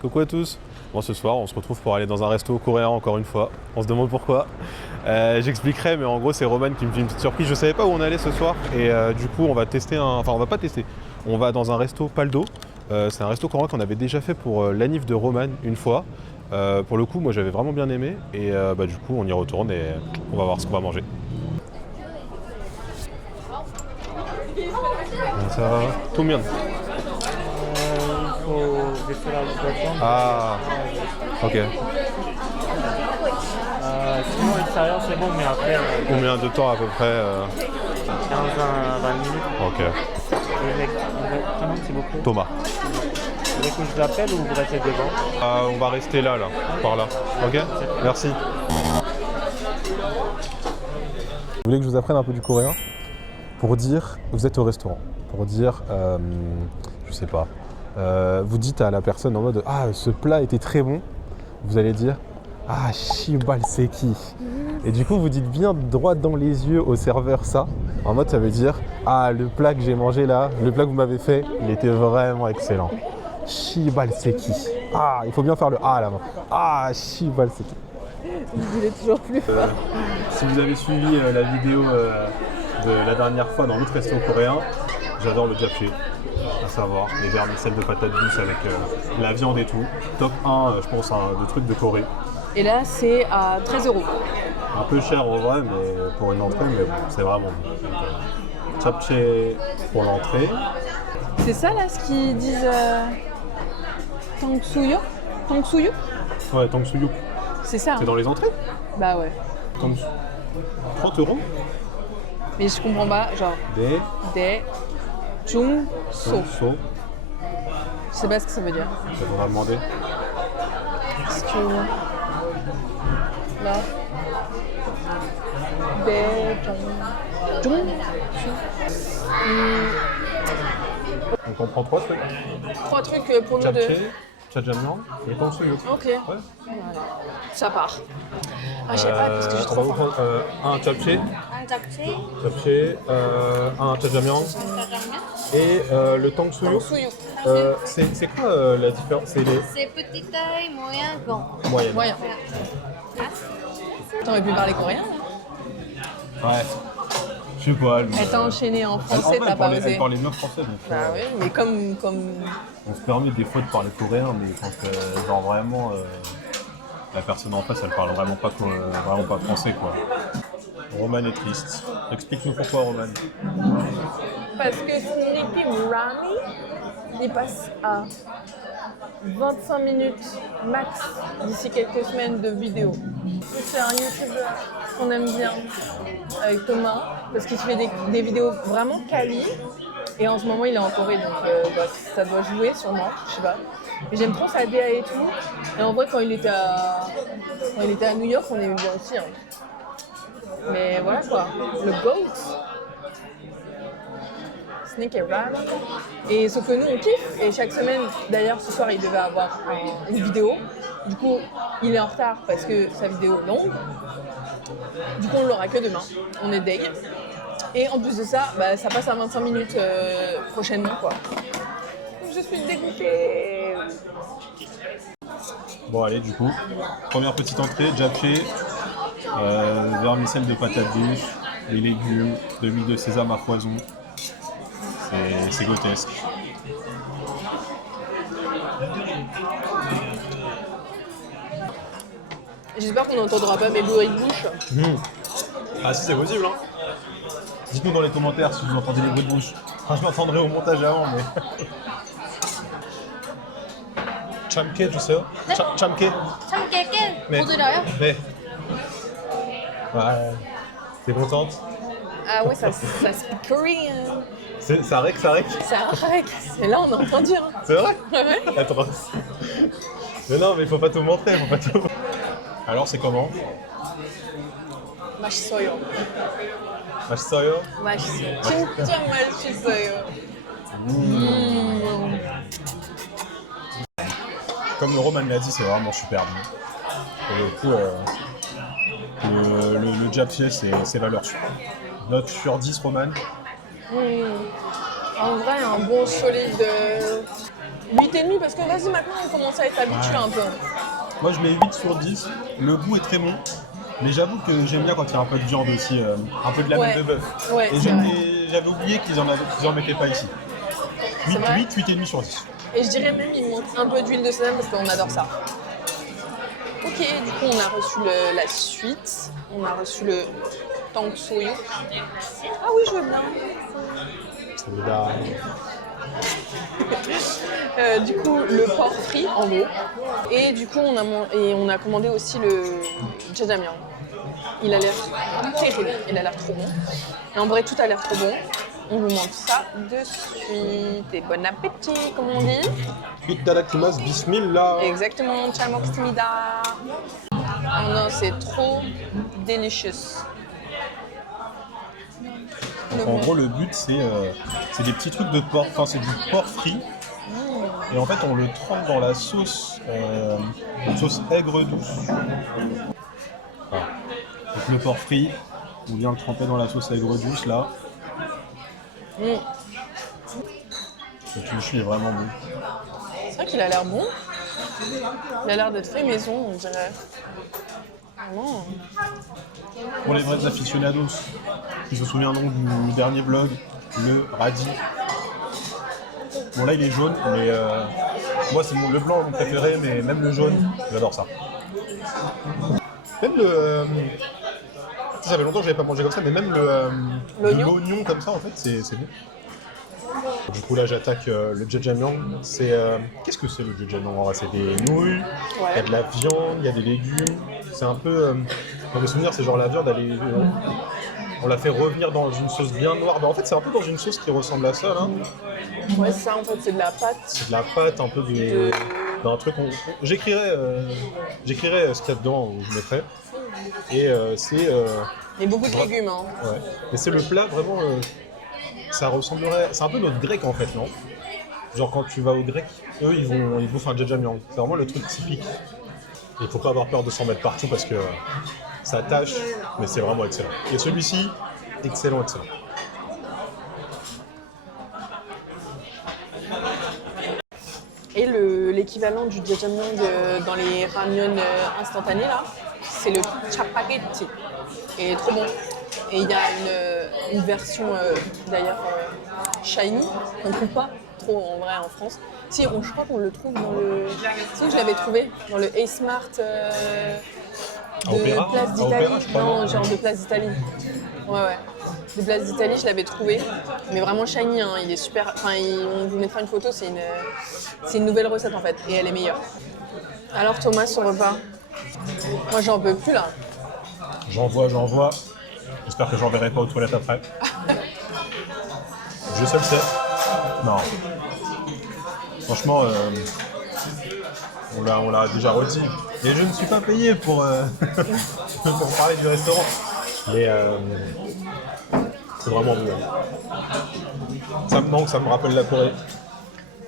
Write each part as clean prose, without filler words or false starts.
Coucou à tous. Bon, ce soir, on se retrouve pour aller dans un resto coréen encore une fois. On se demande pourquoi. J'expliquerai, mais en gros, c'est Roman qui me fait une petite surprise. Je savais pas où on allait ce soir et du coup, on va tester Enfin, on va pas tester. On va dans un resto Paldo. C'est un resto coréen qu'on avait déjà fait pour l'anniv de Roman une fois. Pour le coup, moi, j'avais vraiment bien aimé et du coup, on y retourne et on va voir ce qu'on va manger. Ça, tout bien. Il faut baisser la boisson. Ah, ok. Sinon, à l'extérieur, c'est bon, mais après, Combien de temps à peu près 15 à 20 minutes. Ok. Comment c'est beaucoup? Thomas. Vous voulez que je vous appelle ou vous restez devant? On va rester là, par là. Ok. Merci. Vous voulez que je vous apprenne un peu du coréen? Pour dire, vous êtes au restaurant. Pour dire, je sais pas. Vous dites à la personne en mode ah, ce plat était très bon. Vous allez dire ah, shibal seki. Et du coup, vous dites bien droit dans les yeux au serveur ça. En mode, ça veut dire ah, le plat que j'ai mangé là, le plat que vous m'avez fait, il était vraiment excellent. Shibal seki. Ah, il faut bien faire le ah là-bas. Ah, shibal seki. Vous voulez toujours plus fort. Si vous avez suivi la vidéo de la dernière fois dans l'autre resto coréen, j'adore le japchae, à savoir les vermicelles de patates douces avec la viande et tout. Top 1, je pense, de trucs de Corée. Et là, c'est à 13 €. Un peu cher en vrai, mais pour une entrée, mais bon, c'est vraiment bon. Donc, japchae pour l'entrée. C'est ça là ce qu'ils disent Tangsuyo? Tangsuyo? Ouais, tangsuyuk. C'est ça. C'est Hein. dans les entrées. Bah ouais. 30 €. Mais je comprends pas, genre Des Jungso. so. Je sais pas ce que ça veut dire. On va demander. Est-ce que là Jungso. Donc on prend 3 trucs. 3 trucs pour nous deux. Japchae, jjajangmyeon et tangsuyuk. Ok. Ouais. Ça part. Ah, je sais pas parce que j'ai trop on va faim. prendre un japchae, Un japchae, un jjajangmyeon et le tangsuyuk. Tangsuyo. C'est quoi la différence? C'est les c'est petite taille, moyen, grand. moyennes. Moyen. T'aurais pu parler coréen là? Ouais. Je sais pas. Elle t'a enchaîné en français, t'as pas osé. Elle parlait mieux français. Donc, Bah oui, mais comme on se permet des fois de parler coréen, mais quand genre vraiment la personne en face, elle parle vraiment pas français quoi. Roman est triste. Explique-nous pourquoi Roman. parce que Sneaky Rami, il passe à 25 minutes max d'ici quelques semaines de vidéos. C'est un youtubeur qu'on aime bien avec Thomas parce qu'il se fait des vidéos vraiment quali et en ce moment il est en Corée donc ça doit jouer sûrement, je sais pas. Mais j'aime trop sa DA et tout et en vrai quand il était à New York on aimait bien aussi. Hein. Mais voilà quoi, le GOAT. Sneak et Ram. Et sauf que nous on kiffe et chaque semaine, d'ailleurs ce soir il devait avoir une vidéo. Du coup il est en retard parce que sa vidéo est longue. Du coup on l'aura que demain. On est deg. Et en plus de ça, ça passe à 25 minutes prochainement quoi. Donc je suis dégoûtée. Bon allez du coup, première petite entrée, japchae, vermicelle de patates douces, des légumes, de l'huile de sésame à foison. C'est grotesque. J'espère qu'on n'entendra pas mes bruits de bouche. Ah si c'est possible hein. Dites-nous dans les commentaires si vous entendez les bruits de bouche. Enfin, je m'entendrai au montage avant mais... Chamke tu sais? Chamke? 참깨깨 네. 부드러워요? 네. Ouais. T'es contente? Ah ouais, ça speak Korean. Ça rec. Ça arrête. Et là on entend dire. C'est vrai? Ouais. Atroce. Mais non, mais faut pas tout montrer, faut pas tout. Alors, c'est comment? 맛있어요. 맛있어요? 맛있어요. 진짜 맛있어요. Comme Roman l'a dit, c'est vraiment super bon. Pour le coup, le japchae, c'est valeur sûre. Note sur 10, Roman. En vrai, un bon solide 8,5 parce que vas-y, maintenant on commence à être habitué un peu. Moi, je mets 8 sur 10. Le goût est très bon. Mais j'avoue que j'aime bien quand il y a un peu de viande aussi, un peu de lamelle de bœuf. Ouais, Et c'est vrai. j'avais oublié qu'ils en mettaient pas ici. C'est vrai 8,5 sur 10. Et je dirais même il manque un peu d'huile de sésame parce qu'on adore ça. Ok, du coup on a reçu la suite. On a reçu le tang soyu. Ah oui, je veux bien. Celui-là. Du coup, le porc frit en gros. Et du coup, on a commandé aussi le jjajangmyeon. Il a l'air terrible, il a l'air trop bon. Et en vrai, tout a l'air trop bon. On vous montre ça de suite. Et bon appétit, comme on dit. Itadakimasu, bismillah. Exactement, 잘 먹겠습니다. Oh non, c'est trop delicious. En gros, le but, c'est des petits trucs de porc. Enfin, c'est du porc frit. Et en fait, on le trempe dans la sauce, une sauce aigre douce. Voilà. Donc le porc frit, on vient le tremper dans la sauce aigre douce, là. Mm. Le kimchi est vraiment bon. C'est vrai qu'il a l'air bon. Il a l'air d'être fait maison, on dirait. Vraiment. Pour les vrais aficionados qui se souviendront du dernier vlog, le radis. Bon là il est jaune, mais moi c'est le blanc mon préféré, mais même le jaune, j'adore ça. Même le... ça fait longtemps que je n'avais pas mangé comme ça, mais même l'oignon comme ça en fait c'est bon. Du coup là j'attaque le jjajangmyeon. Qu'est-ce que c'est le jjajangmyeon? C'est des nouilles, il y a de la viande, il y a des légumes. C'est un peu... dans mes souvenirs c'est genre la viande, on la fait revenir dans une sauce bien noire. Ben, en fait c'est un peu dans une sauce qui ressemble à ça là. Ouais, c'est ça en fait, c'est de la pâte. C'est de la pâte, un peu d'un truc. J'écrirai ce qu'il y a dedans, où je mettrai. Et c'est. Et beaucoup de légumes, hein. Ouais. Mais c'est le plat vraiment. Ça ressemblerait. C'est un peu notre grec en fait, non? Genre quand tu vas au grec, eux ils bouffent un jjajangmyeon. C'est vraiment le truc typique. Il faut pas avoir peur de s'en mettre partout parce que ça tâche, mais c'est vraiment excellent. Et celui-ci, excellent. Et l'équivalent du jjajangmyeon dans les ramyons instantanés là, c'est le chapagetti. Et trop bon. Et il y a une version d'ailleurs shiny qu'on ne trouve pas trop en vrai en France. Si, je crois qu'on le trouve dans le... Tu sais que je l'avais trouvé dans le A-Smart de Place d'Italie. Non, genre de Place d'Italie. Ouais. De Place d'Italie, je l'avais trouvé. Mais vraiment shiny, hein, il est super... Enfin, on vous mettra une photo, c'est une nouvelle recette en fait. Et elle est meilleure. Alors Thomas, son repas? Moi j'en peux plus là. J'en vois. J'espère que j'en verrai pas aux toilettes après. Je sais le sais. Non. Franchement, on l'a déjà redit. Et je ne suis pas payé pour parler du restaurant. Mais c'est vraiment bon. Ça me manque, ça me rappelle la Corée.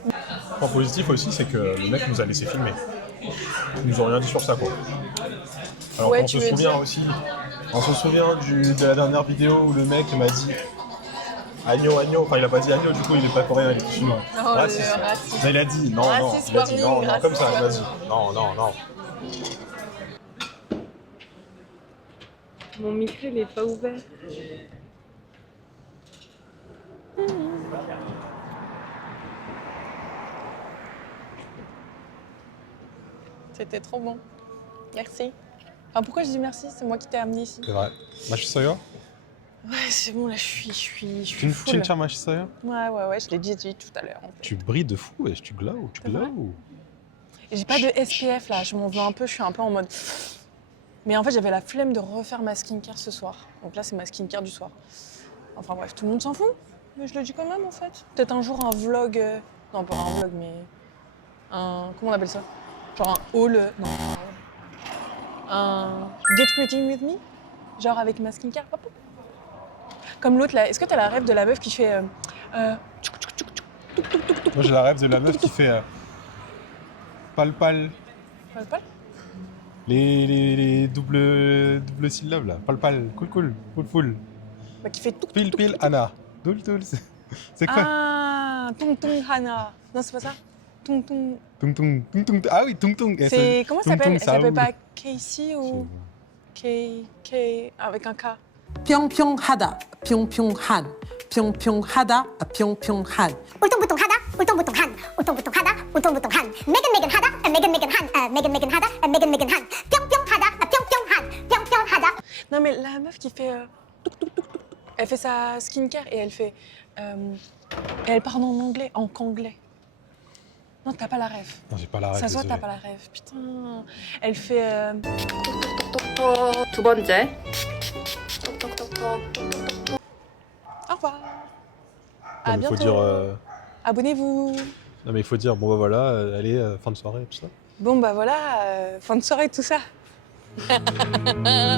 Le point positif aussi, c'est que le mec nous a laissé filmer. Ils nous ont rien dit sur ça, quoi. Alors Ouais, on se souvient aussi, de la dernière vidéo où le mec m'a dit agneau, enfin il a pas dit agneau, du coup il est pas coréen, il est chinois. Oh, Raciste. le raciste. Mais il a dit non, Raciste il a dit non, warning, comme ça, raciste vas-y. Non. Mon micro il est pas ouvert. C'était trop bon. Merci. Enfin, pourquoi je dis merci? C'est moi qui t'ai amené ici. C'est vrai. Mashisaya? Ouais, c'est bon, là, je suis Tu full. me tiens Mashisaya? Ouais, je l'ai dit tout à l'heure. En fait. Tu brilles de fou, et tu glows. Et j'ai pas de SPF là, je m'en veux un peu, je suis un peu en mode... Mais en fait, j'avais la flemme de refaire ma skincare ce soir. Donc là, c'est ma skincare du soir. Enfin bref, tout le monde s'en fout. Mais je le dis quand même, en fait. Peut-être un jour un vlog... Non, pas un vlog, mais... Comment on appelle ça? Genre un haul... Non, un Get Creating With Me. Genre avec ma skincare. Hop, hop. Comme l'autre là, est-ce que t'as la rêve de la meuf qui fait... Moi j'ai la rêve de la meuf qui fait... Pal. Pal. Les double syllabes là. Pal. Cool. Bah, qui fait tout. Pile, Anna. Doul. C'est quoi? Ah, Tong Hana. Non, c'est pas ça? Tung Tung. Tung Tung, Tung Tung. Ah oui, Tung Tung. C'est comment ça Tung Tung s'appelle? Elle s'appelle Saoul. pas Casey ou K avec un K. 평평하다, 평평한, 평평하다, 평평한. 울퉁불퉁하다, 울퉁불퉁한, 울퉁불퉁하다, 울퉁불퉁한. 매근매근하다, 매근매근한, 매근매근하다, 매근매근한. 뿅뿅하다, 평평한, 평평하다. Non mais la meuf qui fait touc, touc, touc, touc, elle fait sa skincare et elle fait et elle parle en anglais, en kanglais. Non, t'as pas la rêve. Non, j'ai pas la ref, Ça se voit, désolé. t'as pas la rêve. Putain. Elle fait 두 번째. au revoir. Non, À mais il faut bientôt. dire. Abonnez-vous. Non, mais il faut dire, bon bah voilà, allez, fin de soirée, tout ça. Bon bah voilà, fin de soirée tout ça.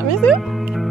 Bisous.